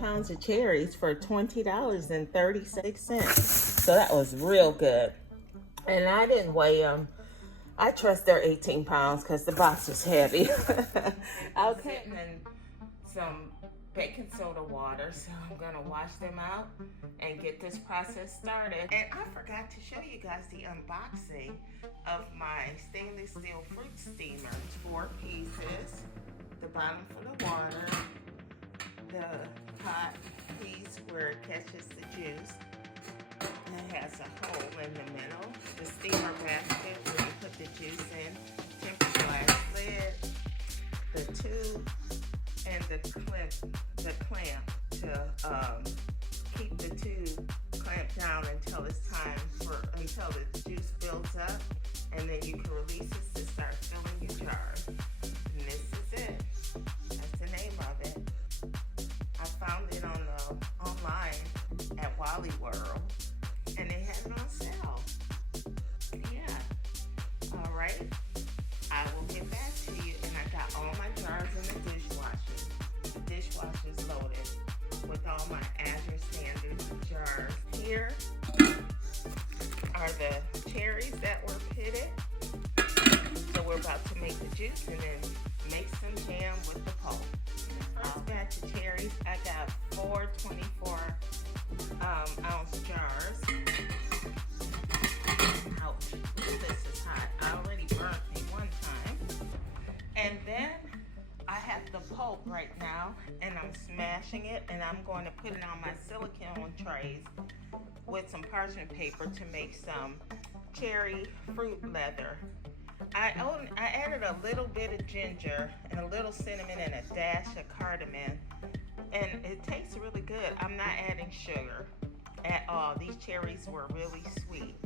Pounds of cherries for $20.36. So that was real good. And I didn't weigh them. I trust they're 18 pounds because the box was heavy. Okay, and then some baking soda water, so I'm gonna wash them out and get this process started. And I forgot to show you guys the unboxing of my stainless steel fruit steamer. 4 pieces, the bottom for the water, the top piece where it catches the juice. It has a hole in the middle. The steamer basket where you put the juice in, tempered glass lid, the tube, and the clamp to keep the tube clamped down until it's time until the juice builds up, and then you can release it to start filling your jars. And this is it. That's the name of it. I found it online at Wally World, and they had it on sale. Yeah. All right. I will get back to you, and I got all my jars in the dishwasher. The dishwasher's loaded with all my Azure Standard jars. Here are the cherries that were pitted. So we're about to make the juice and then make some jam with the pulp. The first batch of cherries, I got 4 24-ounce jars. Ouch, this is hot. I already burnt me one time. And then I have the pulp right now, and I'm smashing it, and I'm going to put it on my silicone trays with some parchment paper to make some cherry fruit leather. I added a little bit of ginger and a little cinnamon and a dash of cardamom, and it tastes really good. I'm not adding sugar at all. These cherries were really sweet.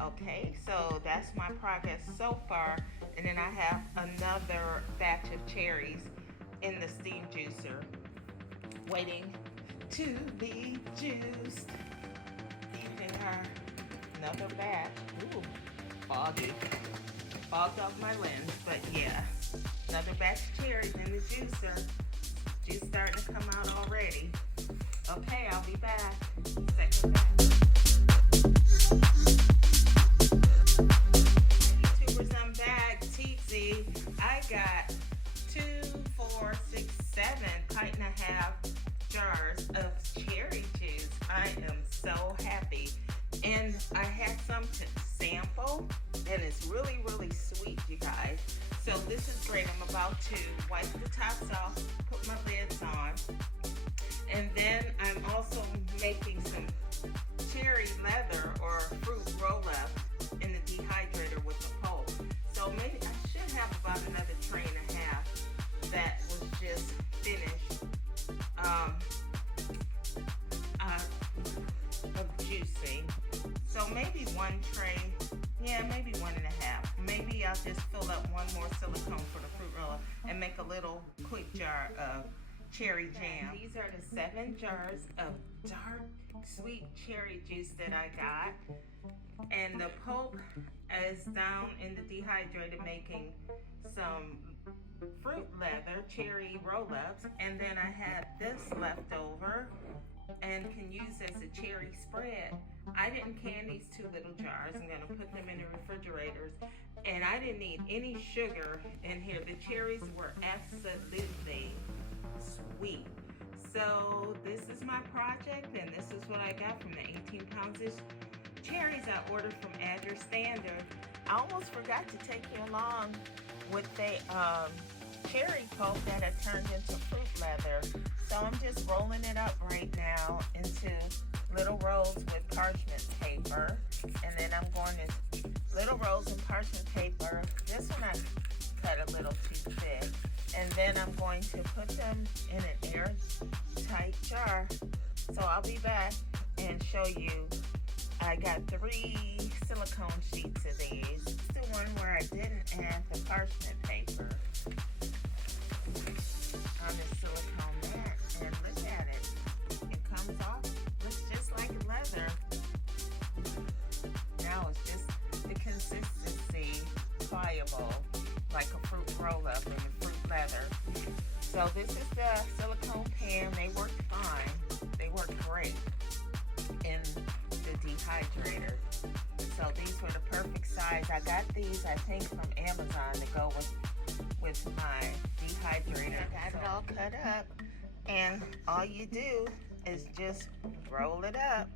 Okay, so that's my progress so far. And then I have another batch of cherries in the steam juicer waiting to be juiced. Here they are. Another batch. Ooh, foggy. Fogged off my lens, but yeah. Another batch of cherries in the juicer. Juice starting to come out already. Okay, I'll be back. Second batch. YouTubers, I'm back. Teetsy. I got 2, 4, 6, 7 pint and a half jars of cherry juice. I am so happy. And I had some to sample, and it's really, really sweet, you guys. So this is great. I'm about to wipe the tops off, put my lids on, and then I'm also making some cherry leather or fruit roll-up in the dehydrator with the pulp. So maybe I should have about another tray and a half that was just finished of juicing. So maybe 1 tray, yeah, maybe 1 and a half. Maybe I'll just fill up 1 more silicone for the fruit roller and make a little quick jar of cherry jam. These are the 7 jars of dark sweet cherry juice that I got. And the pulp is down in the dehydrator making some fruit leather, cherry roll-ups. And then I had this left over and can use as a cherry spread. I didn't can these 2 little jars. I'm going to put them in the refrigerators. And I didn't need any sugar in here. The cherries were absolutely sweet. So this is my project, and this is what I got from the 18 pounds-ish cherries I ordered from Azure Standard. I almost forgot to take you along with the cherry pulp that had turned into fruit leather. So I'm just rolling it up right now into little rolls with parchment paper. And then I'm going to little rolls of parchment paper. This one I cut a little too thick. And then I'm going to put them in an airtight jar. So I'll be back and show you. I got 3 silicone sheets of these. This is the one where I didn't add the parchment paper on the silicone mat. And look at it. It comes off. Looks just like leather. Now it's just the consistency pliable, like a fruit roll up in the fruit leather. So this is the silicone pan. They work fine. They work great in the dehydrator. So these were the perfect size. I got these, I think, from Amazon to go with my dehydrator. I got it all cut up, and all you do is just roll it up.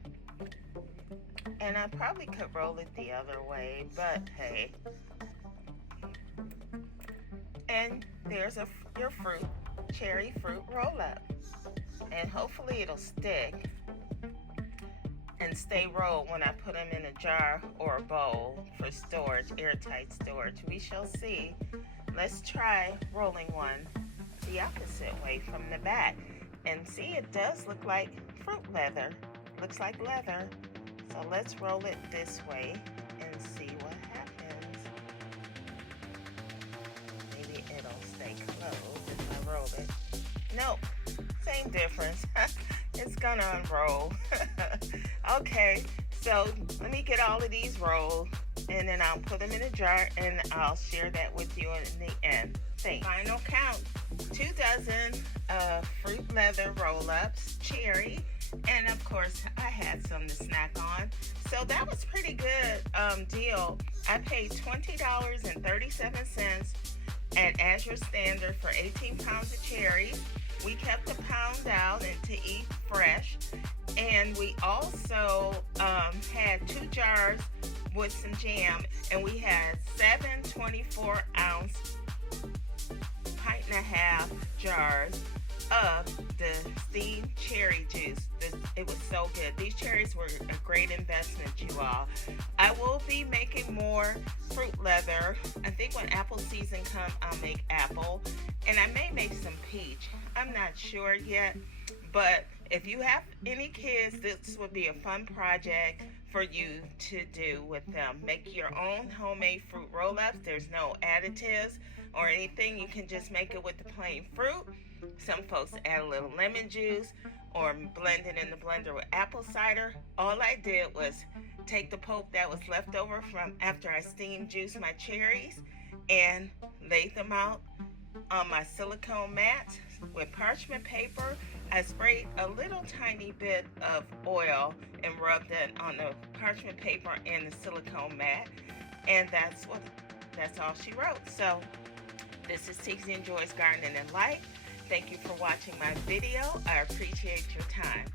And I probably could roll it the other way, but hey. And there's your fruit, cherry fruit roll up. And hopefully it'll stick and stay rolled when I put them in a jar or a bowl for storage, airtight storage. We shall see. Let's try rolling one the opposite way from the back. And see, it does look like fruit leather. Looks like leather. So let's roll it this way and see what happens. Maybe it'll stay closed if I roll it. Nope, same difference. It's gonna unroll. Okay, so let me get all of these rolled, and then I'll put them in a jar, and I'll share that with you in the end. Final count, 2 dozen fruit leather roll-ups, cherry, and of course I had some to snack on. So that was pretty good deal. I paid $20.37 at Azure Standard for 18 pounds of cherries. We kept a pound out and to eat fresh. And we also had 2 jars with some jam, and we had 7 24-ounce, pint and a half jars of the steamed cherry juice. It was so good. These cherries were a great investment, you all. I will be making more fruit leather. I think when apple season comes, I'll make apple, and I may make some peach. I'm not sure yet, but if you have any kids, this would be a fun project for you to do with them. Make your own homemade fruit roll-ups. There's no additives or anything. You can just make it with the plain fruit. Some folks add a little lemon juice or blend it in the blender with apple cider. All I did was take the pulp that was left over from after I steam juiced my cherries and laid them out on my silicone mat with parchment paper. I sprayed a little tiny bit of oil and rubbed it on the parchment paper and the silicone mat, and that's all she wrote. So this is Tixie and Joy's Gardening and Life. Thank you for watching my video. I appreciate your time.